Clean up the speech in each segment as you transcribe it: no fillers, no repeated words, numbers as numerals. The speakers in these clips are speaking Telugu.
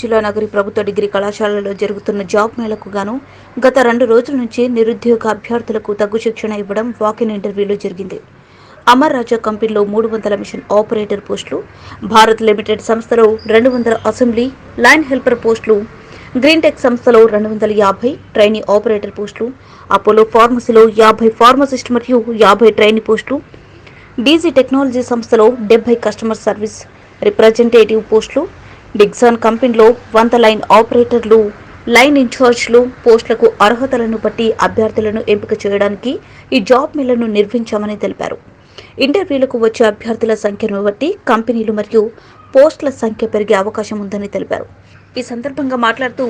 జిల్లా నగరి ప్రభుత్వ డిగ్రీ కళాశాలలో జరుగుతున్న జాబ్ మేళకు గాను గత 2 రోజుల నుంచి నిరుద్యోగ అభ్యర్థులకు తగ్గు శిక్షణ ఇవ్వడం వాక్-ఇన్ ఇంటర్వ్యూలో జరిగింది. అమర్ రాజా కంపెనీలో 300 మిషన్ ఆపరేటర్ పోస్టులు, భారత్ లిమిటెడ్ సంస్థలో 200 అసెంబ్లీ లైన్ హెల్పర్ పోస్టులు, గ్రీన్ టెక్ సంస్థలో 250 ట్రైనీ ఆపరేటర్ పోస్టులు, అపోలో ఫార్మసీలో 50 ఫార్మసిస్ట్ మరియు 50 ట్రైనీ పోస్టులు, డీజీ టెక్నాలజీ సంస్థలో 70 కస్టమర్ సర్వీస్ రిప్రజెంటేటివ్ పోస్టులు, డిక్సాన్ కంపెనీలో 100 లైన్ ఆపరేటర్లు, లైన్ ఇన్ఛార్జ్లు పోస్టులకు అర్హతలను బట్టి అభ్యర్థులను ఎంపిక చేయడానికి ఈ జాబ్ మేళను నిర్వహించామని తెలిపారు. ఇంటర్వ్యూలకు వచ్చే అభ్యర్థుల సంఖ్యను బట్టి కంపెనీలు మరియు పోస్టుల సంఖ్య పెరిగే అవకాశం ఉందని తెలిపారు. ఈ సందర్భంగా మాట్లాడుతూ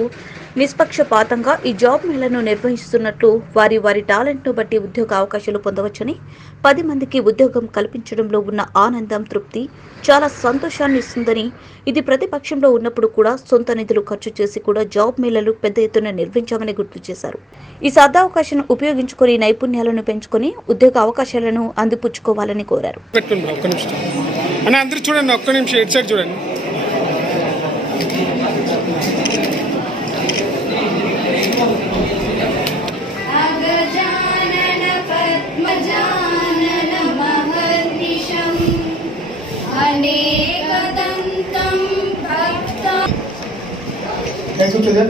నిష్పక్షపాతంగా ఈ జాబ్ మేళను నిర్వహిస్తున్నట్లు వారి టాలెంట్ను బట్టి ఉద్యోగ అవకాశాలు పొందవచ్చని, 10 మందికి ఉద్యోగం కల్పించడంలో ఉన్న ఆనందం, తృప్తి చాలా సంతోషాన్ని ఇస్తుందని, ఇది ప్రతిపక్షంలో ఉన్నప్పుడు కూడా సొంత నిధులు ఖర్చు చేసి కూడా జాబ్ మేళలు పెద్ద ఎత్తున నిర్వహించామని గుర్తు చేశారు. ఈ సదవకాశాన్ని ఉపయోగించుకొని నైపుణ్యాలను పెంచుకొని ఉద్యోగ అవకాశాలను అందిపుచ్చుకోవాలని కోరారు.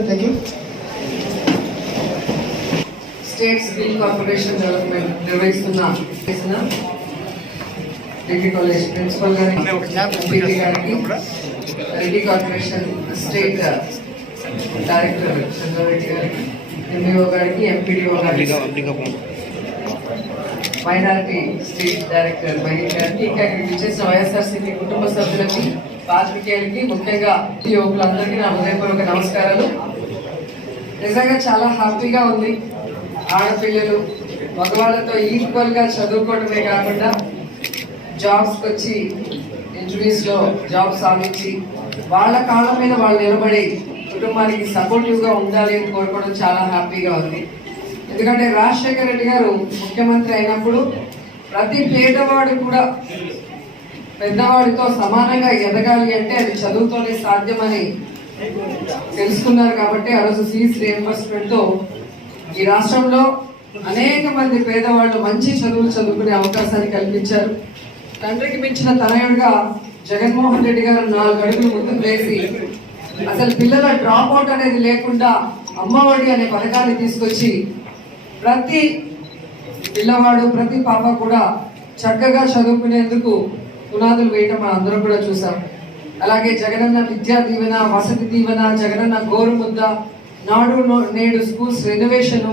Thank you. State Steel Corporation Development నిర్వహిస్తున్న డిగ్రీ కాలేజ్ ప్రిన్సిపల్ గారికి, Reddy corporation state director Chandrareddy గారికి, ఎంఈఓ గారికి, ఎంపీడీఓ గారికి, మైనారిటీ స్టేట్ డైరెక్టర్ మహిళ గారికి, ఇంకా ఇక్కడికి వచ్చేసిన వైఎస్ఆర్సీపీ కుటుంబ సభ్యులకి, పాత్రికేయులకి, ముఖ్యంగా యువకులందరికీ నా హృదయపూర్వక నమస్కారాలు. నిజంగా చాలా హ్యాపీగా ఉంది. ఆడపిల్లలు మగవాళ్ళతో ఈక్వల్గా చదువుకోవడమే కాకుండా జాబ్స్కి వచ్చి ఇంటర్వ్యూస్లో జాబ్ సాధించి వాళ్ళ కాళ్ళ మీద వాళ్ళు నిలబడి కుటుంబానికి సపోర్టివ్గా ఉండాలి అని కోరుకోవడం చాలా హ్యాపీగా ఉంది. ఎందుకంటే రాజశేఖర రెడ్డి గారు ముఖ్యమంత్రి అయినప్పుడు ప్రతి పేదవాడు కూడా పెద్దవాడితో సమానంగా ఎదగాలి అంటే అది చదువుతోనే సాధ్యమని తెలుసుకున్నారు. కాబట్టి ఆ రోజు ఫీజు రియంబర్స్మెంట్తో ఈ రాష్ట్రంలో అనేక మంది పేదవాళ్ళు మంచి చదువులు చదువుకునే అవకాశాన్ని కల్పించారు. తండ్రికి మించిన తనయుడిగా జగన్మోహన్ రెడ్డి గారు 4 అడుగులు ముందుకు వేసి అసలు పిల్లల డ్రాప్ అవుట్ అనేది లేకుండా అమ్మఒడి అనే పథకాన్ని తీసుకొచ్చి ప్రతి పిల్లవాడు, ప్రతి పాప కూడా చక్కగా చదువుకునేందుకు పునాదులు వేయటం మనం అందరం కూడా చూసాం. అలాగే జగనన్న విద్యా దీవెన, వసతి దీవెన, జగనన్న గోరుముద్ద, నాడు నేడు స్కూల్స్ రెనోవేషన్,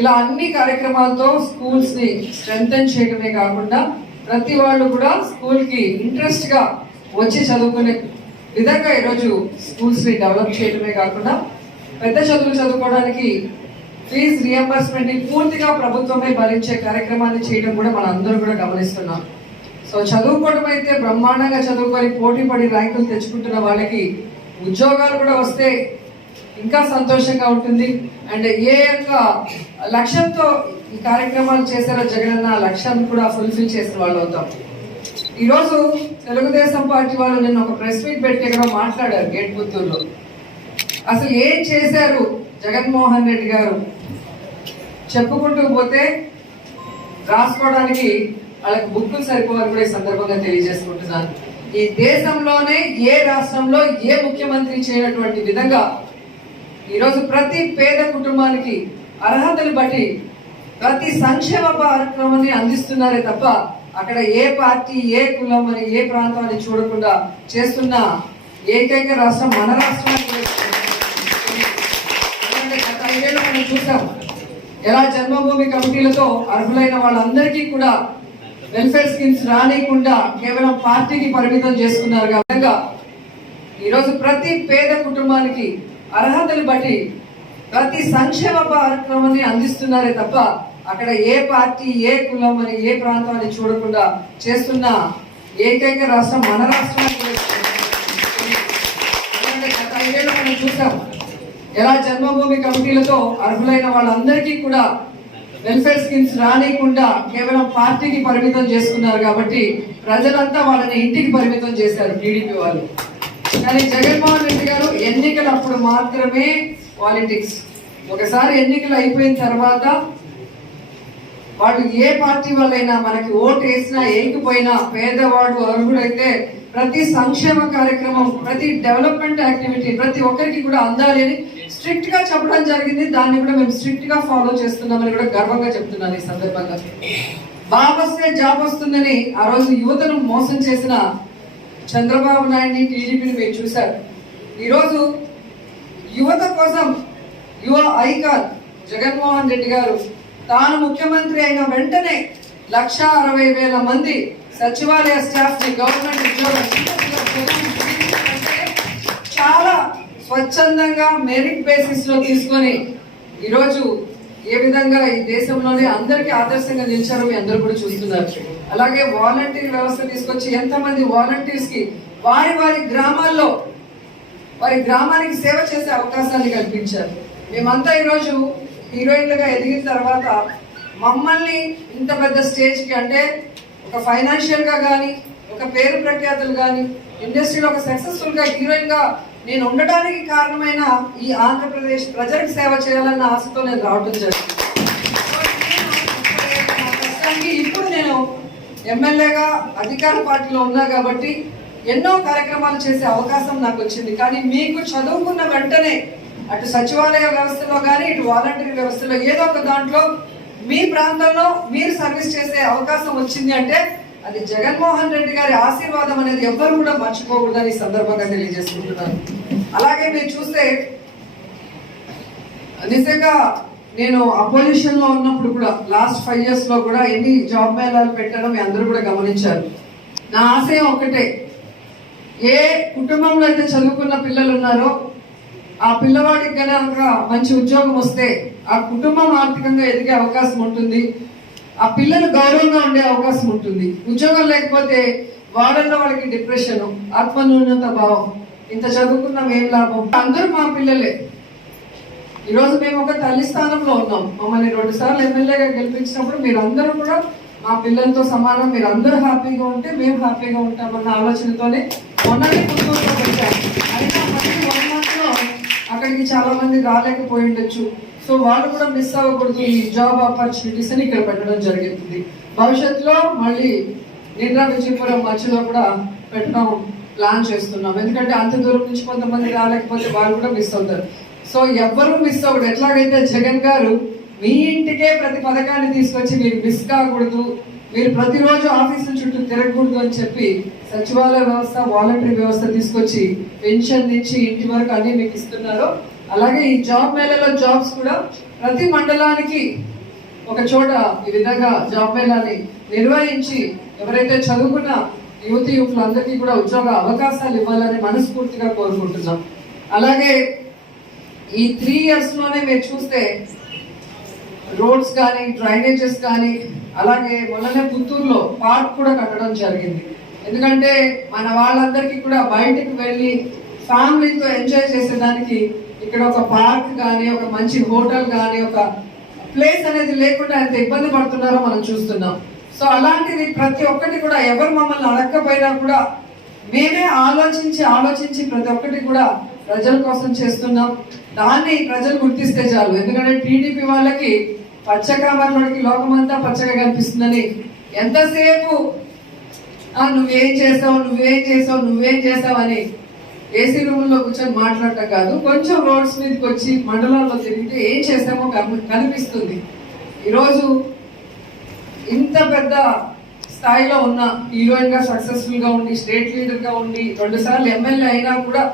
ఇలా అన్ని కార్యక్రమాలతో స్కూల్స్ ని స్ట్రెంథెన్ చేయడమే కాకుండా ప్రతి వాళ్ళు కూడా స్కూల్ కి ఇంట్రెస్ట్ గా వచ్చి చదువుకునే విధంగా ఈరోజు స్కూల్స్ ని డెవలప్ చేయడమే కాకుండా పెద్ద చదువులు చదువుకోవడానికి ఫీజు రియంబర్స్మెంట్ ని పూర్తిగా ప్రభుత్వమే భరించే కార్యక్రమాన్ని చేయడం కూడా మనం అందరూ కూడా గమనిస్తున్నాం. సో చదువుకోవడం అయితే బ్రహ్మాండంగా చదువుకొని పోటీ పడి ర్యాంకులు తెచ్చుకుంటున్న వాళ్ళకి ఉద్యోగాలు కూడా వస్తే ఇంకా సంతోషంగా ఉంటుంది. అండ్ ఏ యొక్క లక్ష్యంతో ఈ కార్యక్రమాలు చేశారో జగనన్న లక్ష్యాన్ని కూడా ఫుల్ఫిల్ చేసిన వాళ్ళు అవుతాం. ఈరోజు తెలుగుదేశం పార్టీ వాళ్ళు నిన్న ఒక ప్రెస్ మీట్ పెట్టి ఎక్కడో మాట్లాడారు గేట్ పుత్తూరులో. అసలు ఏం చేశారు జగన్మోహన్ రెడ్డి గారు చెప్పుకుంటూ పోతే రాసుకోవడానికి వాళ్ళకి బుక్కులు సరిపోవని కూడా ఈ సందర్భంగా తెలియజేసుకుంటున్నాను. ఈ దేశంలోనే ఏ రాష్ట్రంలో ఏ ముఖ్యమంత్రి చేయనటువంటి విధంగా ఈరోజు ప్రతి పేద కుటుంబానికి అర్హతలు బట్టి ప్రతి సంక్షేమ కార్యక్రమాన్ని అందిస్తున్నారే తప్ప అక్కడ ఏ పార్టీ, ఏ కులం అని, ఏ ప్రాంతం అని చూడకుండా చేస్తున్న ఏకైక రాష్ట్రం మన రాష్ట్రానికి. గత 5 ఏళ్ళు మనం చూసాం ఎలా జన్మభూమి కమిటీలతో అర్హులైన వాళ్ళందరికీ కూడా వెల్ఫేర్ స్కీమ్స్ రానియకుండా కేవలం పార్టీకి పరిమితం చేసుకున్నారు. కాబట్టి ఈరోజు ప్రతి పేద కుటుంబానికి అర్హతలు బట్టి ప్రతి సంక్షేమ కార్యక్రమాన్ని అందిస్తున్నారే తప్ప అక్కడ ఏ పార్టీ, ఏ కులం అని, ఏ ప్రాంతం అని చూడకుండా చేస్తున్న ఏకైక రాష్ట్రం మన రాష్ట్రానికి. గత 5 ఏళ్ళు మనం చూసాం ఎలా జన్మభూమి కమిటీలతో అర్హులైన వాళ్ళందరికీ కూడా వెల్ఫేర్ స్కీమ్స్ రానియకుండా కేవలం పార్టీకి పరిమితం చేసుకున్నారు. కాబట్టి ప్రజలంతా వాళ్ళని ఇంటికి పరిమితం చేశారు టీడీపీ వాళ్ళు. కానీ జగన్మోహన్ రెడ్డి గారు ఎన్నికలు అప్పుడు మాత్రమే పాలిటిక్స్. ఒకసారి ఎన్నికలు అయిపోయిన తర్వాత వాళ్ళు ఏ పార్టీ వాళ్ళైనా మనకి ఓటు వేసినా వేయకపోయినా పేదవాడు అర్హుడైతే ప్రతి సంక్షేమ కార్యక్రమం, ప్రతి డెవలప్మెంట్ యాక్టివిటీ ప్రతి ఒక్కరికి కూడా అందాలి అని స్ట్రిక్ట్ గా చెప్పడం జరిగింది. దాన్ని కూడా మేము స్ట్రిక్ట్ గా ఫాలో చేస్తున్నామని కూడా గర్వంగా చెప్తున్నాను ఈ సందర్భంగా. బాబు వస్తే జాబ్ వస్తుందని ఆ రోజు యువతను మోసం చేసిన చంద్రబాబు నాయుడిని, టీడీపీని మీరు చూశారు. ఈరోజు యువత కోసం యువ ఐకాన్ జగన్మోహన్ రెడ్డి గారు తాను ముఖ్యమంత్రి అయిన వెంటనే 1,60,000 మంది సచివాలయ స్టాఫ్ ని గవర్నమెంట్ ఉద్యోగం చాలా స్వచ్ఛందంగా మెరిట్ బేసిస్ లో తీసుకొని ఈరోజు ఏ విధంగా ఈ దేశంలోనే అందరికీ ఆదర్శంగా నిలిచారో మీ అందరూ కూడా చూస్తున్నారు. అలాగే వాలంటీర్ వ్యవస్థ తీసుకొచ్చి ఎంతమంది వాలంటీర్స్ కి వారి గ్రామాల్లో వారి గ్రామానికి సేవ చేసే అవకాశాన్ని కల్పించారు. మేమంతా ఈరోజు హీరోయిన్లుగా ఎదిగిన తర్వాత మమ్మల్ని ఇంత పెద్ద స్టేజ్కి, అంటే ఒక ఫైనాన్షియల్ గా కానీ, ఒక పేరు ప్రఖ్యాతులు కానీ, ఇండస్ట్రీలో ఒక సక్సెస్ఫుల్ గా హీరోయిన్ గా నేను ఉండడానికి కారణమైన ఈ ఆంధ్రప్రదేశ్ ప్రజలకు సేవ చేయాలన్న ఆశతో నేను రావడం జరిగింది. ఇప్పుడు నేను ఎమ్మెల్యేగా అధికార పార్టీలో ఉన్నా కాబట్టి ఎన్నో కార్యక్రమాలు చేసే అవకాశం నాకు వచ్చింది. కానీ మీకు చదువుకున్న వెంటనే అటు సచివాలయ వ్యవస్థలో కానీ, ఇటు వాలంటీర్ వ్యవస్థలో ఏదో ఒక దాంట్లో మీ ప్రాంతంలో మీరు సర్వీస్ చేసే అవకాశం వచ్చింది అంటే అది జగన్మోహన్ రెడ్డి గారి ఆశీర్వాదం అనేది ఎవ్వరు కూడా మర్చిపోకూడదని ఈ సందర్భంగా తెలియజేసుకుంటున్నాను. అలాగే మీరు చూస్తే నిజంగా నేను అపోజిషన్ లో ఉన్నప్పుడు కూడా లాస్ట్ 5 years లో కూడా ఎన్ని జాబ్ మేళాలు పెట్టడం మీ అందరూ కూడా గమనించారు. నా ఆశయం ఒకటే, ఏ కుటుంబంలో అయితే చదువుకున్న పిల్లలు ఉన్నారో ఆ పిల్లవాడికి కనుక మంచి ఉద్యోగం వస్తే ఆ కుటుంబం ఆర్థికంగా ఎదిగే అవకాశం ఉంటుంది, ఆ పిల్లలు గౌరవంగా ఉండే అవకాశం ఉంటుంది. ఉద్యోగం లేకపోతే వాడల్లో వాళ్ళకి డిప్రెషన్, ఆత్మన్యూనత భావం, ఇంత చదువుకున్నాం ఏం లాభం. అందరూ మా పిల్లలే. ఈరోజు మేము ఒక తల్లి స్థానంలో ఉన్నాం. మమ్మల్ని 2 సార్లు ఎమ్మెల్యేగా గెలిపించినప్పుడు మీరందరూ కూడా మా పిల్లలతో సమానం, మీరు అందరూ హ్యాపీగా ఉంటే మేము హ్యాపీగా ఉంటామన్న ఆలోచనతోనే మొన్ననే పుత్తూరులో పెట్టాము. అయినా మళ్ళీ 1 month లో అక్కడికి చాలా మంది రాలేకపోయి ఉండొచ్చు. సో వాళ్ళు కూడా మిస్ అవ్వకూడదు ఈ జాబ్ ఆపర్చునిటీస్ అని ఇక్కడ పెట్టడం జరుగుతుంది. భవిష్యత్తులో మళ్ళీ నింద్రా విజయపురం మధ్యలో కూడా పెట్టడం ప్లాన్ చేస్తున్నాం. ఎందుకంటే అంత దూరం నుంచి కొంతమంది రాలేకపోతే వాళ్ళు కూడా మిస్ అవుతారు. సో ఎవ్వరూ మిస్ అవ్వడు. ఎట్లాగైతే జగన్ గారు మీ ఇంటికే ప్రతి పథకాన్ని తీసుకొచ్చి మీరు మిస్ కాకూడదు, మీరు ప్రతిరోజు ఆఫీసుల చుట్టూ తిరగకూడదు అని చెప్పి సచివాలయ వ్యవస్థ, వాలంటరీ వ్యవస్థ తీసుకొచ్చి పెన్షన్ నుంచి ఇంటి వరకు అన్ని మీకు ఇస్తున్నారు. అలాగే ఈ జాబ్ మేళాలో జాబ్స్ కూడా ప్రతి మండలానికి ఒక చోట ఈ విధంగా జాబ్ మేళాని నిర్వహించి ఎవరైతే చదువుకున్న యువతులందరికీ కూడా ఉద్యోగ అవకాశాలు ఇవ్వాలని మనస్ఫూర్తిగా కోరుకుంటున్నాం. అలాగే ఈ 3 years లోనే మీరు చూస్తే రోడ్స్ కానీ, డ్రైనేజెస్ కానీ, అలాగే మొన్ననే పుత్తూరులో పార్క్ కూడా కట్టడం జరిగింది. ఎందుకంటే మన వాళ్ళందరికీ కూడా బయటకు వెళ్ళి ఫ్యామిలీతో ఎంజాయ్ చేసేదానికి ఇక్కడ ఒక పార్క్ కానీ, ఒక మంచి హోటల్ కానీ, ఒక ప్లేస్ అనేది లేకుండా ఎంత ఇబ్బంది పడుతున్నారో మనం చూస్తున్నాం. సో అలాంటిది ప్రతి ఒక్కటి కూడా ఎవరు మమ్మల్ని అడగకపోయినా కూడా మేమే ఆలోచించి ప్రతి ఒక్కటి కూడా ప్రజల కోసం చేస్తున్నాం. దాన్ని ప్రజలు గుర్తిస్తే చాలు. ఎందుకంటే టీడీపీ వాళ్ళకి పచ్చకామర్లోకి లోకమంతా పచ్చగా కనిపిస్తుందని ఎంతసేపు నువ్వేం చేసావు అని ఏసీ రూమ్లో కూర్చొని మాట్లాడటం కాదు, కొంచెం రోడ్స్ మీదకి వచ్చి మండలాల్లో తిరిగితే ఏం చేసామో కనిపిస్తుంది. ఈరోజు ఇంత పెద్ద స్థాయిలో ఉన్న హీరోయిన్ గా సక్సెస్ఫుల్ గా ఉండి, స్టేట్ లీడర్ గా ఉండి, 2 సార్లు ఎమ్మెల్యే అయినా కూడా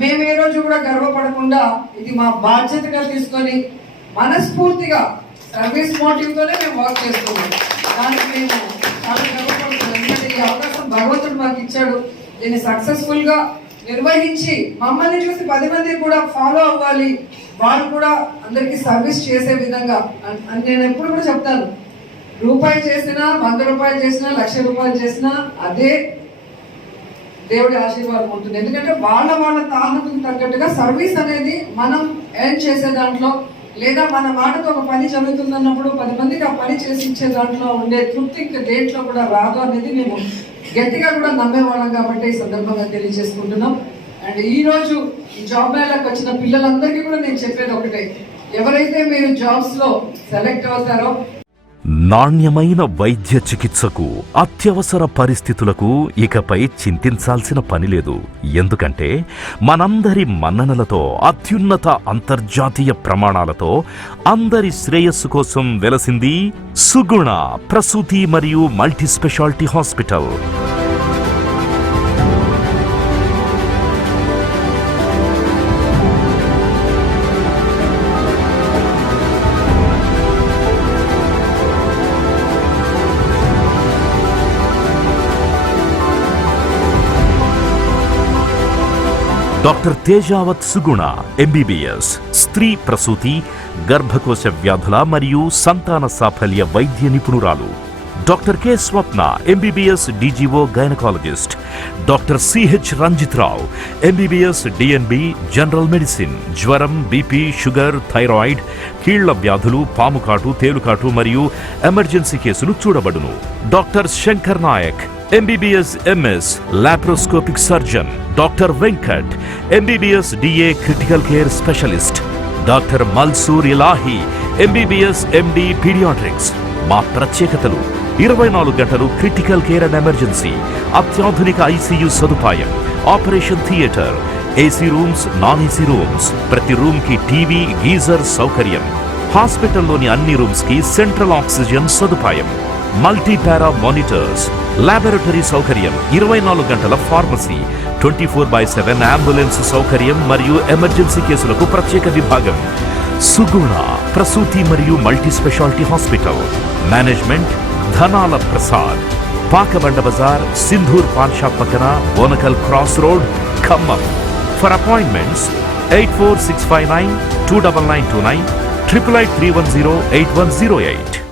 మేము ఏ రోజు కూడా గర్వపడకుండా ఇది మా బాధ్యతగా తీసుకొని మనస్ఫూర్తిగా సర్వీస్ మోటివ్ తోనే మేము వర్క్ చేస్తున్నాం. దానికి మేము చాలా గర్వపడుతున్నాం. ఎందుకంటే ఈ అవకాశం భగవంతుడు మాకు ఇచ్చాడు. దీన్ని సక్సెస్ఫుల్ గా నిర్వహించి మమ్మల్ని చూసి 10 మంది కూడా ఫాలో అవ్వాలి, వాళ్ళు కూడా అందరికి సర్వీస్ చేసే విధంగా అని నేను ఎప్పుడు కూడా చెప్తాను. రూపాయి చేసినా, 100 రూపాయలు చేసినా, 1,00,000 రూపాయలు చేసినా అదే దేవుడి ఆశీర్వాదం ఉంటుంది. ఎందుకంటే వాళ్ళ తాహతుకు తగ్గట్టుగా సర్వీస్ అనేది మనం ఎర్న్ చేసే దాంట్లో, లేదా మన మాటతో ఒక పని జరుగుతుందన్నప్పుడు 10 మందికి ఆ పని చేసి ఇచ్చే దాంట్లో ఉండే తృప్తి ఇంకా దేంట్లో కూడా రాదు అనేది మేము గట్టిగా కూడా నమ్మేవాళ్ళం. కాబట్టి ఈ సందర్భంగా తెలియజేసుకుంటున్నాం. అండ్ ఈ రోజు ఈ జాబ్ మేళాకి వచ్చిన పిల్లలందరికీ కూడా నేను చెప్పేది ఒకటే, ఎవరైతే మీరు జాబ్స్ లో సెలెక్ట్ అవుతారో నాణ్యమైన వైద్య చికిత్సకు అత్యవసర పరిస్థితులకు ఇకపై చింతించాల్సిన పని లేదు. ఎందుకంటే మనందరి మన్ననలతో అత్యున్నత అంతర్జాతీయ ప్రమాణాలతో అందరి శ్రేయస్సు కోసం వెలసింది సుగుణ ప్రసూతి మరియు multi speciality hospital. Doctor Tejavath Suguna MBBS, స్త్రీ ప్రసూతి, గర్భకోశ వ్యాధుల మరియు సంతాన సాఫల్య వైద్య నిపుణురాలు. Doctor K Swapna MBBS DGO gynaecologist. Doctor CH Ranjith Rao MBBS DNB general medicine, జ్వరం, బీపీ, షుగర్, థైరాయిడ్, కీళ్ల వ్యాధులు, పాముకాటు, తేలుకాటు మరియు ఎమర్జెన్సీ కేసులు చూడబడును. Doctor Shankar Nayak MBBS MS laparoscopic surgeon. Doctor Venkat MBBS DA critical care specialist. Doctor Malsur Ilahi MBBS MD paediatrics. మా ప్రత్యేకతలు: 24 గంటలు క్రిటికల్ కేర్ అండ్ ఎమర్జెన్సీ, అత్యాధునిక ఐసీయూ సదుపాయం, operation theatre, AC rooms, non AC rooms, ప్రతి రూమ్ కి టీవీ, గీజర్ సౌకర్యం. హాస్పిటల్లోని అన్ని రూమ్స్ కి సెంట్రల్ ఆక్సిజన్ సదుపాయం, మల్టీ పారా మానిటర్స్, లాబొరేటరీ సౌకర్యం, 24 గంటల ఫార్మసీ, 24/7 అంబులెన్స్ సౌకర్యం మరియు ఎమర్జెన్సీ కేసులకు ప్రత్యేక విభాగం. సుగుణ ప్రసూతి మరియు multi speciality hospital. Management Dhanala Prasad. Pakabanda బజార్, సింధూర్ పాన్ షాప్ పక్కన, Bonakal cross road, Khammam. For appointments 84659 29929 888 310 8108.